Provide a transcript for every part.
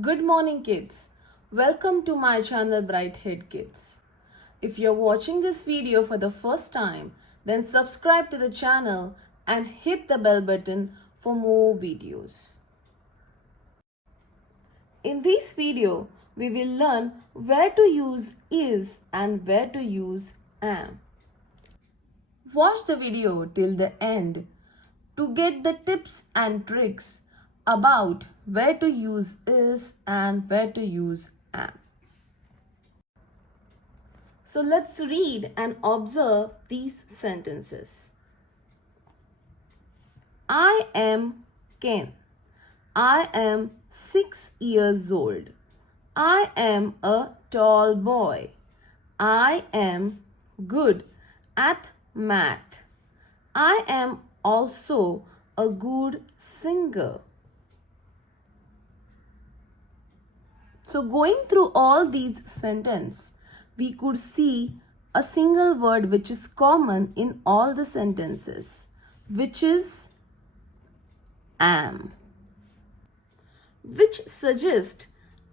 Good morning, kids. Welcome to my channel Brighthead Kids. If you're watching this video for the first time, then subscribe to the channel and hit the bell button for more videos. In this video, we will learn where to use is and where to use am. Watch the video till the end to get the tips and tricks about where to use is and where to use am. So let's read and observe these sentences. I am Ken. I am 6 years old. I am a tall boy. I am good at math. I am also a good singer. So going through all these sentences, we could see a single word which is common in all the sentences, which is am, which suggests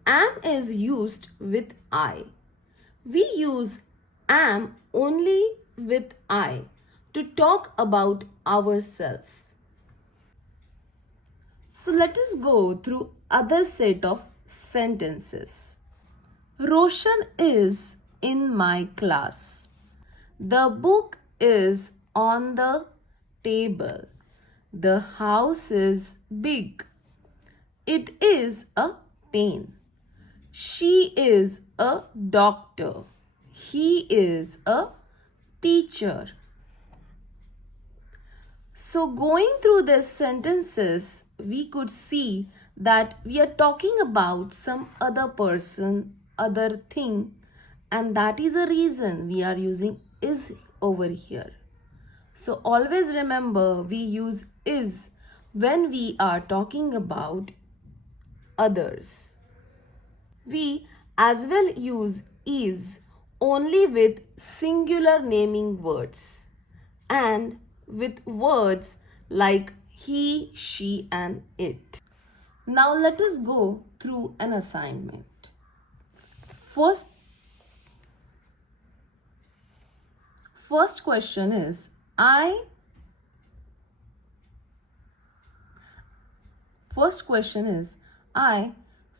am is used with I. We use am only with I to talk about ourselves. So let us go through other set of sentences. Roshan is in my class. The book is on the table. The house is big. It is a pen. She is a doctor. He is a teacher. So going through these sentences, we could see that we are talking about some other person, other thing, and that is a reason we are using is over here. So always remember we use is when we are talking about others. We as well use is only with singular naming words and with words like he, she and it. Now let us go through an assignment. First question is I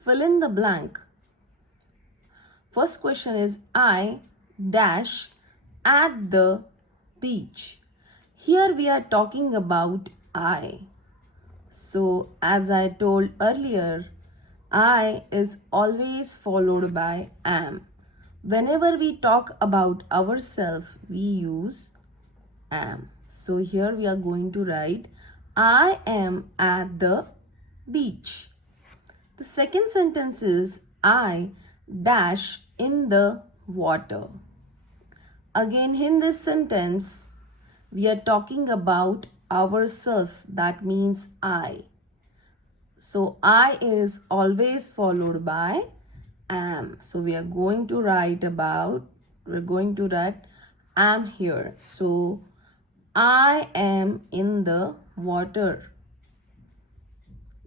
fill in the blank. First question is I dash at the beach. Here we are talking about I. So as I told earlier, I is always followed by am. Whenever we talk about ourselves, we use am. So here we are going to write I am at the beach. The second sentence is I dash in the water. Again in this sentence, we are talking about ourselves, that means I. So I is always followed by am. So we're going to write am here. So I am in the water.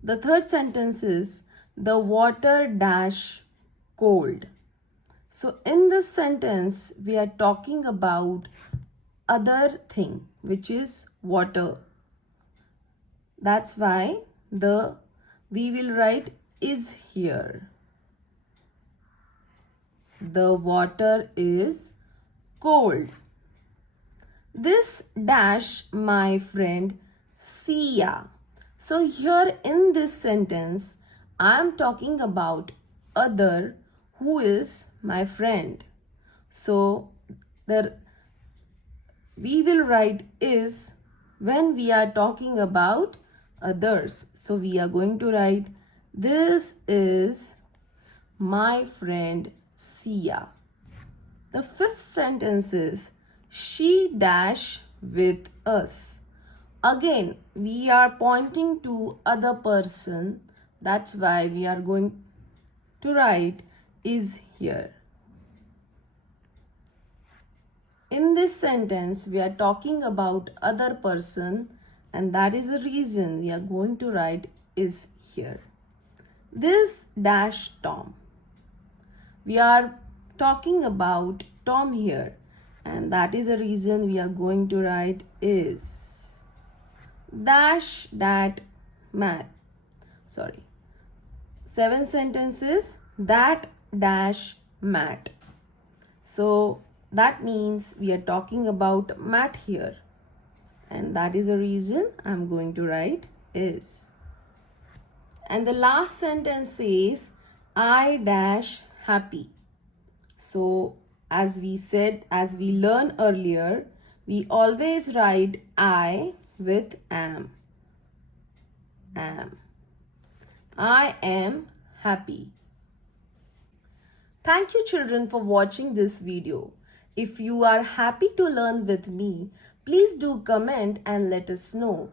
The third sentence is the water dash cold. So in this sentence, we are talking about other thing, which is water. That's why we will write is here. The water is cold. This dash my friend Sia. So here in this sentence, I am talking about other who is my friend. So we will write is when we are talking about others. So we are going to write this is my friend Sia. The fifth sentence is she dash with us. Again, we are pointing to other person. That's why we are going to write is here. In this sentence, we are talking about other person, and that is the reason we are going to write is here. This dash Tom. We are talking about Tom here, and that is the reason we are going to write is dash that Matt. Sorry. 7 sentences that dash Matt. So that means we are talking about Matt here, and that is the reason I'm going to write is. And the last sentence says I dash happy. So as we said, as we learned earlier, we always write I with am. I am happy. Thank you children for watching this video. If you are happy to learn with me, please do comment and let us know.